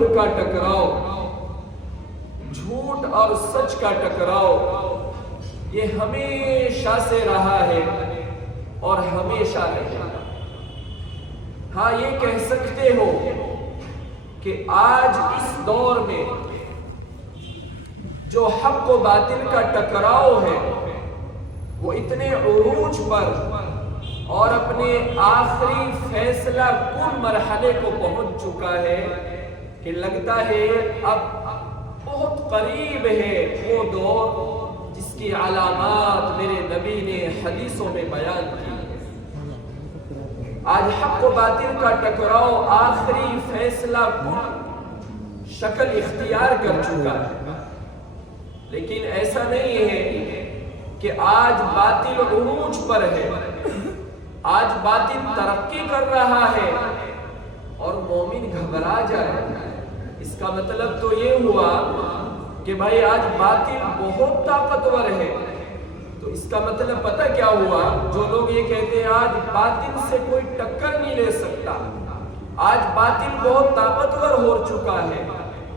کفر کا ٹکراؤ، جھوٹ اور سچ کا ٹکراؤ، یہ ہمیشہ سے رہا ہے اور ہمیشہ رہے گا۔ ہاں یہ کہہ سکتے ہو کہ آج اس دور میں جو حق و باطل کا ٹکراؤ ہے وہ اتنے عروج پر اور اپنے آخری فیصلہ کن مرحلے کو پہنچ چکا ہے کہ لگتا ہے اب بہت قریب ہے وہ دور جس کی علامات میرے نبی نے حدیثوں میں بیان کی۔ آج حق و باطل کا ٹکراؤ آخری فیصلہ کن شکل اختیار کر چکا ہے، لیکن ایسا نہیں ہے کہ آج باطل عروج پر ہے، آج باطل ترقی کر رہا ہے اور مومن گھبرا جائے۔ اس کا مطلب تو یہ ہوا کہ بھائی آج باطل بہت طاقتور ہے، تو اس کا مطلب پتہ کیا ہوا؟ جو لوگ یہ کہتے ہیں آج باطل سے کوئی ٹکر نہیں لے سکتا، آج باطل بہت طاقتور ہو چکا ہے،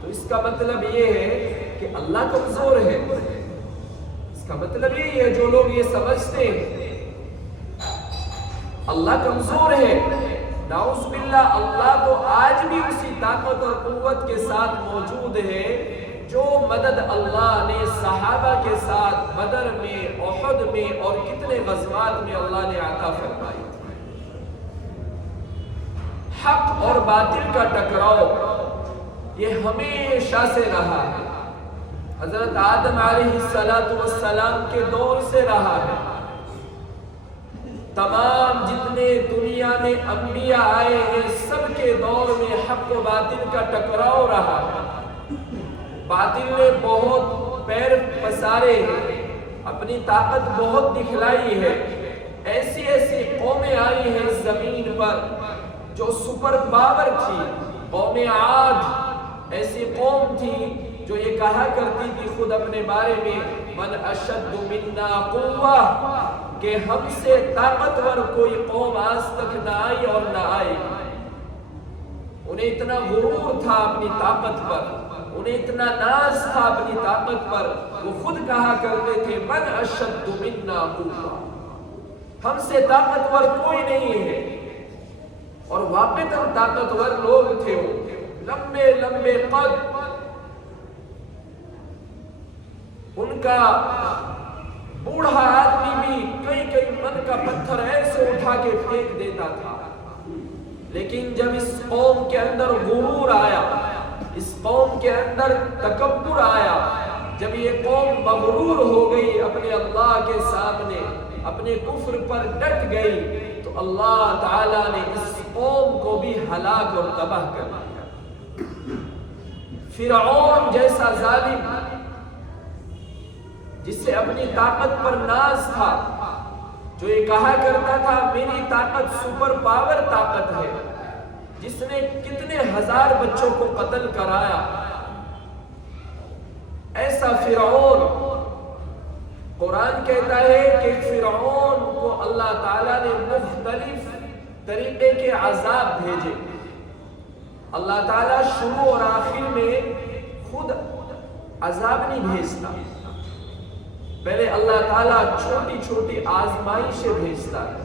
تو اس کا مطلب یہ ہے کہ اللہ کمزور ہے۔ اس کا مطلب یہی ہے، جو لوگ یہ سمجھتے ہیں اللہ کمزور ہے، نعوذ باللہ، اللہ تو آج بھی اسی طاقت اور قوت کے ساتھ موجود ہے جو مدد اللہ نے صحابہ کے ساتھ بدر میں، احد میں اور کتنے غزوات میں اللہ نے عطا فرمائی۔ حق اور باطل کا ٹکراؤ یہ ہمیشہ سے رہا ہے، حضرت آدم علیہ السلام کے دور سے رہا ہے، تمام جتنے دنیا میں انبیاء آئے ہیں سب کے دور میں حق و باطل کا ٹکراؤ رہا ہے۔ باطل نے بہت پیر پسارے ہیں، اپنی طاقت بہت دکھلائی ہے، ایسی ایسی قومیں آئی ہیں زمین پر جو سپر پاور تھی۔ قوم عاد ایسی قوم تھی جو یہ کہا کرتی تھی خود اپنے بارے میں، من اشد منا قوہ، کہ ہم سے طاقتور کوئی قوم آج تک نہ آئی اور نہ آئے۔ انہیں اتنا غرور تھا اپنی طاقت پر، انہیں اتنا ناز تھا اپنی طاقت پر، وہ خود کہا کرتے تھے من اشد منا قوہ، ہم سے طاقتور کوئی نہیں ہے۔ اور واقعاً طاقتور لوگ تھے، وہ لمبے لمبے قد، ان کا بوڑھا آدمی بھی کئی کئی من کا پتھر ایسے اٹھا کے پھینک دیتا تھا۔ لیکن جب اس قوم کے اندر غرور آیا، اس قوم کے اندر تکبر آیا، جب یہ قوم مغرور ہو گئی اپنے اللہ کے سامنے، اپنے کفر پر ڈٹ گئی، تو اللہ تعالیٰ نے اس قوم کو بھی ہلاک اور تباہ کر دیا۔ فرعون جیسا ظالم جس سے اپنی طاقت پر ناز تھا، جو یہ کہا کرتا تھا میری طاقت سپر پاور طاقت ہے، جس نے کتنے ہزار بچوں کو قتل کرایا، ایسا فرعون، قرآن کہتا ہے کہ فرعون کو اللہ تعالیٰ نے مختلف طریقے کے عذاب بھیجے۔ اللہ تعالیٰ شروع اور آخر میں خود عذاب نہیں بھیجتا، پہلے اللہ تعالیٰ چھوٹی چھوٹی آزمائشیں بھیجتا ہے۔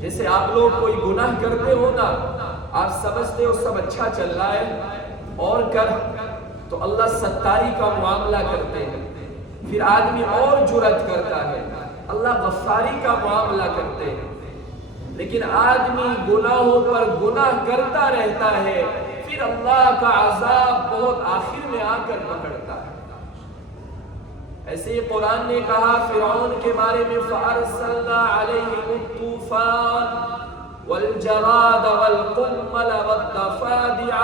جیسے آپ لوگ کوئی گناہ کرتے ہو نا، آپ سمجھتے ہو سب اچھا چل رہا ہے اور کر، تو اللہ ستاری کا معاملہ کرتے ہیں، پھر آدمی اور جرأت کرتا ہے، اللہ غفاری کا معاملہ کرتے ہیں، لیکن آدمی گناہوں پر گناہ کرتا رہتا ہے، پھر اللہ کا عذاب بہت آخر میں آ کر پکڑتا ہے۔ ایسے ہی قرآن نے کہا فرعون کے بارے میں فَأَرْسَلْنَا عَلَيْهِمُ الطُّوفَانَ وَالْجَرَادَ وَالْقُمَّلَ وَالضَّفَادِعَ،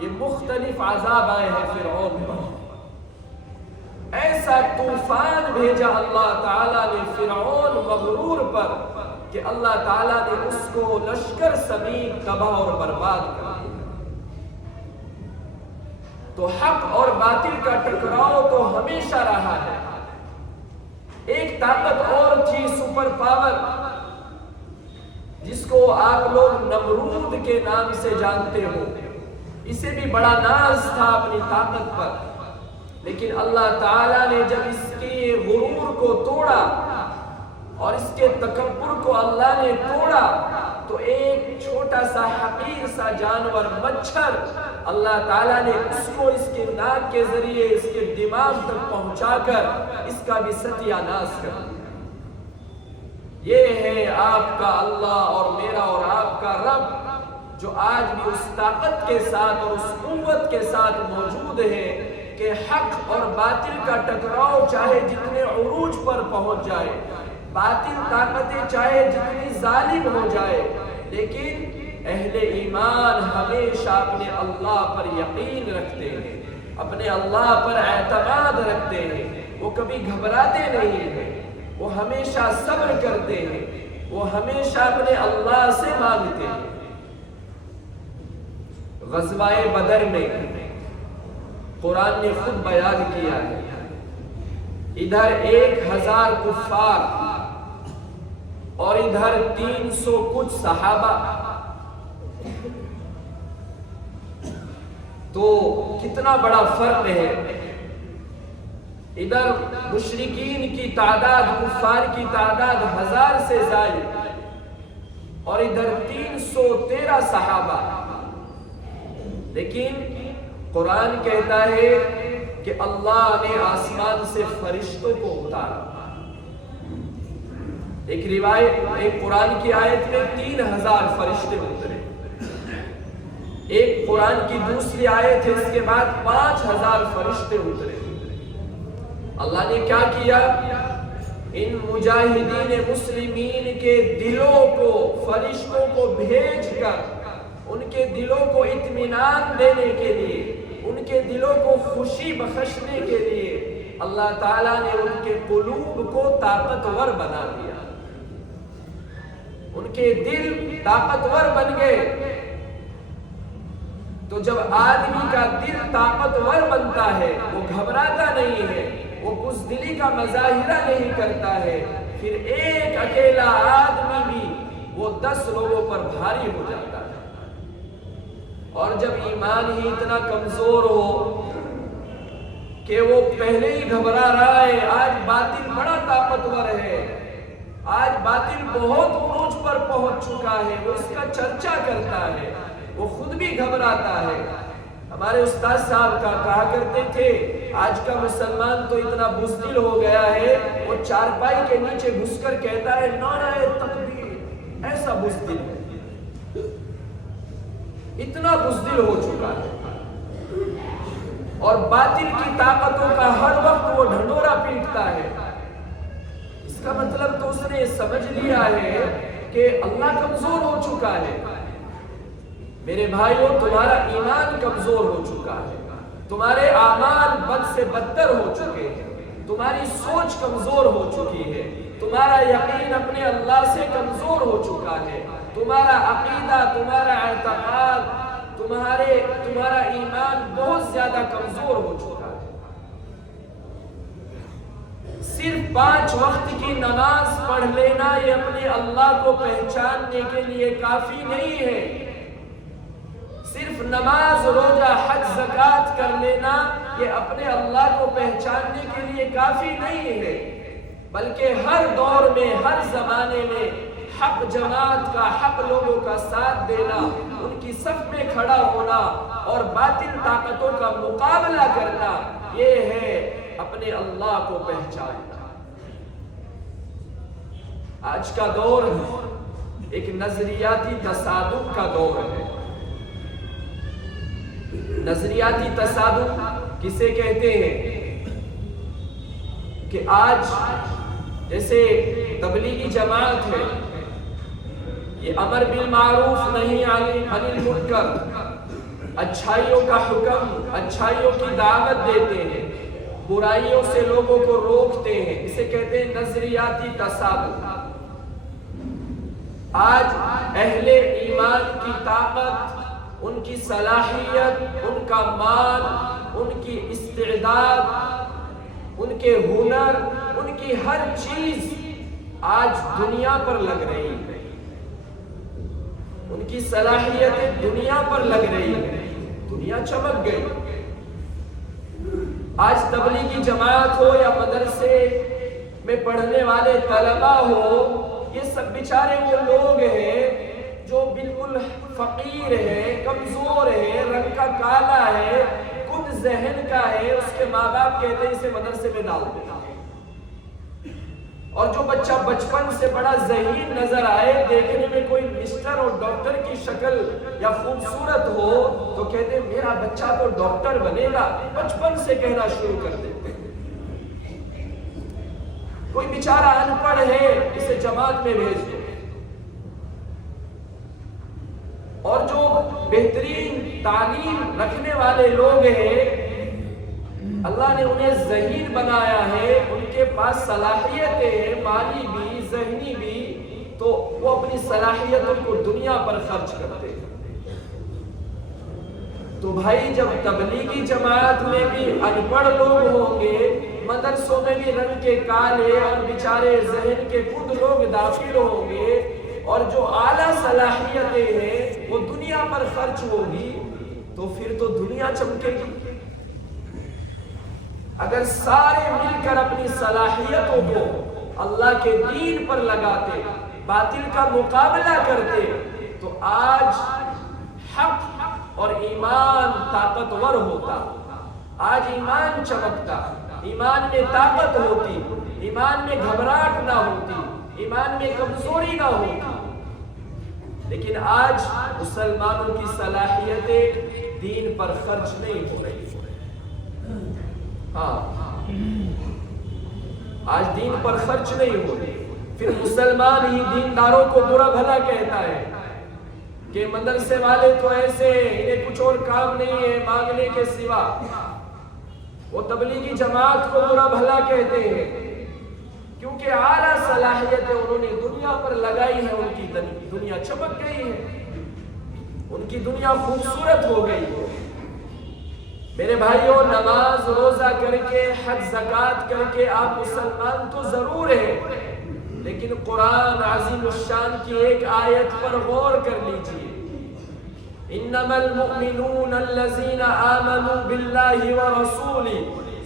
یہ مختلف عذاب آئے ہیں فرعون پر۔ ایسا طوفان بھیجا اللہ تعالیٰ نے فرعون مغرور پر کہ اللہ تعالیٰ نے اس کو لشکر سمیت تباہ اور برباد کر دیا۔ تو حق اور باطل کا ٹکراؤ تو ہمیشہ رہا ہے۔ ایک طاقت اور تھی سپر پاور، جس کو آپ لوگ نمرود کے نام سے جانتے ہو۔ اسے بھی بڑا ناز تھا اپنی طاقت پر، لیکن اللہ تعالیٰ نے جب اس کے غرور کو توڑا اور اس کے تکبر کو اللہ نے توڑا تو ایک چھوٹا سا حقیر سا جانور مچھر اللہ تعالیٰ نے اس کو اس کے ناک کے ذریعے اس کے دماغ تک پہنچا کر اس کا بھی ستیہ ناش کر دیا۔ یہ ہے آپ کا اللہ اور میرا اور آپ کا رب، جو آج بھی اس طاقت کے ساتھ اور اس قوت کے ساتھ موجود ہے کہ حق اور باطل کا ٹکراؤ چاہے جتنے عروج پر پہنچ جائے، باطل طاقتیں چاہے جتنی ظالم ہو جائے، لیکن اہل ایمان ہمیشہ اپنے اللہ پر یقین رکھتے ہیں، اپنے اللہ پر اعتماد رکھتے ہیں، وہ کبھی گھبراتے نہیں ہیں، وہ ہمیشہ صبر کرتے ہیں، وہ ہمیشہ اپنے اللہ سے مانگتے ہیں۔ غزوہ بدر میں قرآن نے خود بیان کیا ہے، ادھر 1000 کفار اور ادھر 300 کچھ صحابہ، تو کتنا بڑا فرق ہے۔ ادھر مشرکین کی تعداد، کفار کی تعداد 1000 سے زائد اور ادھر 313 صحابہ، لیکن قرآن کہتا ہے کہ اللہ نے آسمان سے فرشتوں کو اتارا۔ ایک روایت، ایک قرآن کی آیت میں 3000 فرشتے اترے، ایک قرآن کی دوسری آیت ہے اس کے بعد 5000 فرشتے اترے۔ اللہ نے کیا کیا؟ ان مجاہدین مسلمین کے دلوں کو، فرشتوں کو بھیج کر ان کے دلوں کو اطمینان دینے کے لیے، ان کے دلوں کو خوشی بخشنے کے لیے اللہ تعالیٰ نے ان کے قلوب کو طاقتور بنا دیا، ان کے دل طاقتور بن گئے۔ تو جب آدمی کا دل طاقتور بنتا ہے، وہ گھبراتا نہیں ہے، وہ بزدلی کا مظاہرہ نہیں کرتا ہے، پھر ایک اکیلا آدمی بھی وہ 10 لوگوں پر بھاری ہو جاتا ہے۔ اور جب ایمان ہی اتنا کمزور ہو کہ وہ پہلے ہی گھبرا رہا ہے، آج باطل بڑا طاقتور ہے، آج باطل بہت عروج پر پہنچ چکا ہے، وہ اس کا چرچا کرتا ہے، وہ خود بھی گھبراتا ہے۔ ہمارے استاد صاحب کا کہا کرتے تھے، آج کا مسلمان تو اتنا بزدل ہو گیا ہے، وہ چارپائی کے نیچے گھس کر کہتا ہے نعرہ تکبیر، ایسا بزدل ہے، اتنا بزدل ہو چکا ہے، اور باطل کی طاقتوں کا ہر وقت وہ ڈھنڈورا پیٹتا ہے۔ اس کا مطلب تو اس نے سمجھ لیا ہے کہ اللہ کمزور ہو چکا ہے۔ میرے بھائیوں، تمہارا ایمان کمزور ہو چکا ہے، تمہارے اعمال بد سے بدتر ہو چکے ہیں، تمہاری سوچ کمزور ہو چکی ہے، تمہارا یقین اپنے اللہ سے کمزور ہو چکا ہے، تمہارا عقیدہ، تمہارا اعتقاد، تمہارا ایمان بہت زیادہ کمزور ہو چکا ہے۔ صرف 5 وقت کی نماز پڑھ لینا یہ اپنے اللہ کو پہچاننے کے لیے کافی نہیں ہے، صرف نماز، روزہ، حج، زکوٰۃ کر لینا یہ اپنے اللہ کو پہچاننے کے لیے کافی نہیں ہے، بلکہ ہر دور میں، ہر زمانے میں حق جماعت کا، حق لوگوں کا ساتھ دینا، ان کی صف میں کھڑا ہونا اور باطل طاقتوں کا مقابلہ کرنا، یہ ہے اپنے اللہ کو پہچاننا۔ آج کا دور ایک نظریاتی تصادم کا دور ہے۔ نظریاتی تصادم کسے کہتے ہیں؟ کہ آج جیسے تبلیغی جماعت ہے، یہ امر بالمعروف نہی عن المنکر، اچھائیوں کا حکم، اچھائیوں کی دعوت دیتے ہیں، برائیوں سے لوگوں کو روکتے ہیں، اسے کہتے ہیں نظریاتی تصادم۔ آج اہل ایمان کی طاقت، ان کی صلاحیت، ان کا مال، ان کی استعداد، ان کے ہنر، ان کی ہر چیز آج دنیا پر لگ رہی ہے، ان کی صلاحیتیں دنیا پر لگ رہی ہے۔ دنیا دنیا چمک گئی۔ آج تبلیغی جماعت ہو یا مدرسے میں پڑھنے والے طلبہ ہو، یہ سب بیچارے وہ لوگ ہیں جو بالکل فقیر ہے، کمزور ہے، رنگ کا کالا ہے، کند ذہن کا ہے، اس کے ماں باپ کہتے ہیں اسے مدرسے میں ڈال دو۔ اور جو بچہ بچپن سے بڑا ذہین نظر آئے، دیکھنے میں کوئی مسٹر اور ڈاکٹر کی شکل یا خوبصورت ہو، تو کہتے ہیں میرا بچہ تو ڈاکٹر بنے گا، بچپن سے کہنا شروع کر دیتے۔ کوئی بیچارہ ان پڑھ ہے، اسے جماعت میں بھیج دو۔ اور جو بہترین تعلیم رکھنے والے لوگ ہیں، اللہ نے انہیں ذہین بنایا ہے، ان کے پاس صلاحیتیں ہیں، مالی بھی ذہنی بھی، تو وہ اپنی صلاحیتوں کو دنیا پر خرچ کرتے ہیں۔ تو بھائی جب تبلیغی جماعت میں بھی ان پڑھ لوگ ہوں گے، مدرسوں میں بھی رنگ کے کالے اور بیچارے ذہن کے خود لوگ داخل ہوں گے، اور جو اعلیٰ صلاحیتیں ہیں وہ دنیا پر خرچ ہوگی، تو پھر تو دنیا چمکے گی۔ اگر سارے مل کر اپنی صلاحیتوں کو اللہ کے دین پر لگاتے، باطل کا مقابلہ کرتے، تو آج حق اور ایمان طاقتور ہوتا، آج ایمان چمکتا، ایمان میں طاقت ہوتی، ایمان میں گھبراہٹ نہ ہوتی، ایمان میں کمزوری نہ ہوتی۔ لیکن آج مسلمانوں کی صلاحیتیں دین پر خرچ نہیں ہو رہی۔ آج دین پر خرچ نہیں ہو رہی، پھر مسلمان ہی دینداروں کو برا بھلا کہتا ہے کہ مدرسے والے تو ایسے، انہیں کچھ اور کام نہیں ہے مانگنے کے سوا۔ وہ تبلیغی جماعت کو برا بھلا کہتے ہیں کیونکہ اعلیٰ صلاحیتیں انہوں نے دنیا پر لگائی ہیں، ان کی دنیا چمک گئی ہے، ان کی دنیا خوبصورت ہو گئی ہے۔ میرے بھائیوں، نماز روزہ کر کے، حج زکوٰۃ کر کے آپ مسلمان تو ضرور ہیں، لیکن قرآن عظیم الشان کی ایک آیت پر غور کر لیجئے۔ انما المؤمنون الذين آمنوا بالله ورسوله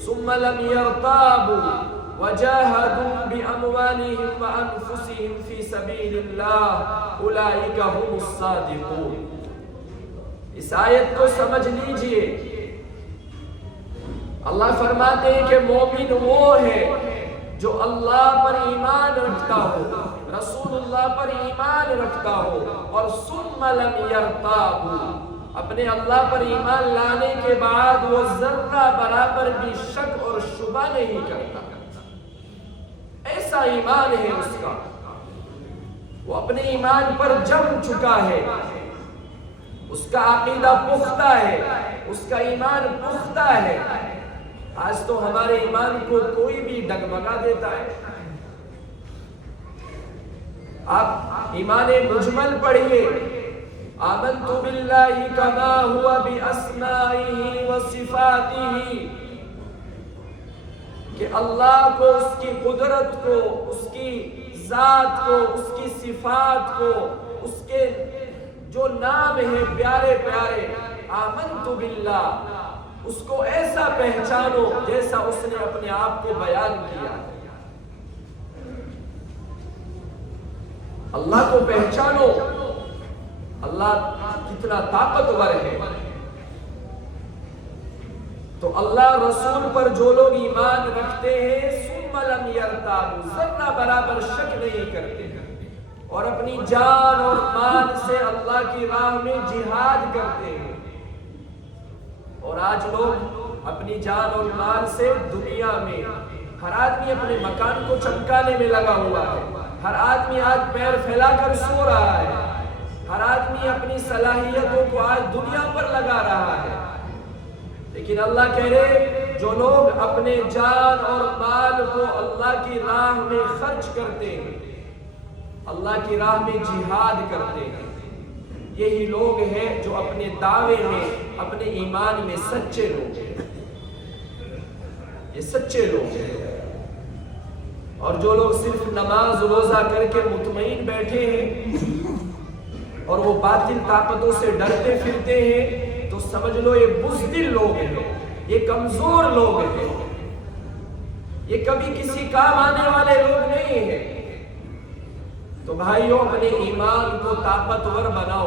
ثم لم يرتابوا وجاهدوا بأموالهم وأنفسهم في سبيل الله أولئك هم الصادقون۔ اس آیت کو سمجھ لیجئے۔ اللہ فرماتے ہیں کہ مومن وہ ہے جو اللہ پر ایمان رکھتا ہو، رسول اللہ پر ایمان رکھتا ہو، اور ثم لم یرتاب، اپنے اللہ پر ایمان لانے کے بعد وہ ذرہ برابر بھی شک اور شبہ نہیں کرتا۔ ایسا ایمان ہے اس کا، وہ اپنے ایمان پر جم چکا ہے، اس کا عقیدہ پختہ ہے، اس کا ایمان پختہ ہے۔ آج تو ہمارے ایمان کو کوئی بھی ڈگمگا دیتا ہے۔ آپ ایمان مجمل پڑھیے، آمنت باللہ کما ہوا باسمائہ وصفاتہ، کہ اللہ کو، اس کی قدرت کو، اس کی ذات کو، اس کی صفات کو، اس کے جو نام ہیں پیارے پیارے، آمنت باللہ، اس کو ایسا پہچانو جیسا اس نے اپنے آپ کو بیان کیا۔ اللہ کو پہچانو، اللہ کتنا طاقتور ہے۔ تو اللہ رسول پر جو لوگ ایمان رکھتے ہیں، ثم لم یرتابوا، ذرہ برابر شک نہیں کرتے، اور اپنی جان اور مال سے اللہ کی راہ میں جہاد کرتے ہیں۔ اور آج لوگ اپنی جان اور مال سے دنیا میں، ہر آدمی اپنے مکان کو چمکانے میں لگا ہوا ہے، ہر آدمی آج پیر پھیلا کر سو رہا ہے، ہر آدمی اپنی صلاحیتوں کو آج دنیا پر لگا رہا ہے۔ لیکن اللہ کہہ رہے جو لوگ اپنے جان اور مال کو اللہ کی راہ میں خرچ کرتے ہیں، اللہ کی راہ میں جہاد کرتے ہیں، یہی لوگ ہیں جو اپنے دعوے میں، اپنے ایمان میں سچے لوگ ہیں۔ یہ سچے لوگ ہیں۔ اور جو لوگ صرف نماز روزہ کر کے مطمئن بیٹھے ہیں اور وہ باطل طاقتوں سے ڈرتے پھرتے ہیں، تو سمجھ لو یہ بزدل لوگ ہیں، یہ کمزور لوگ ہیں، یہ کبھی کسی کام آنے والے لوگ نہیں ہیں۔ تو بھائیوں اپنے ایمان کو طاقتور بناؤ۔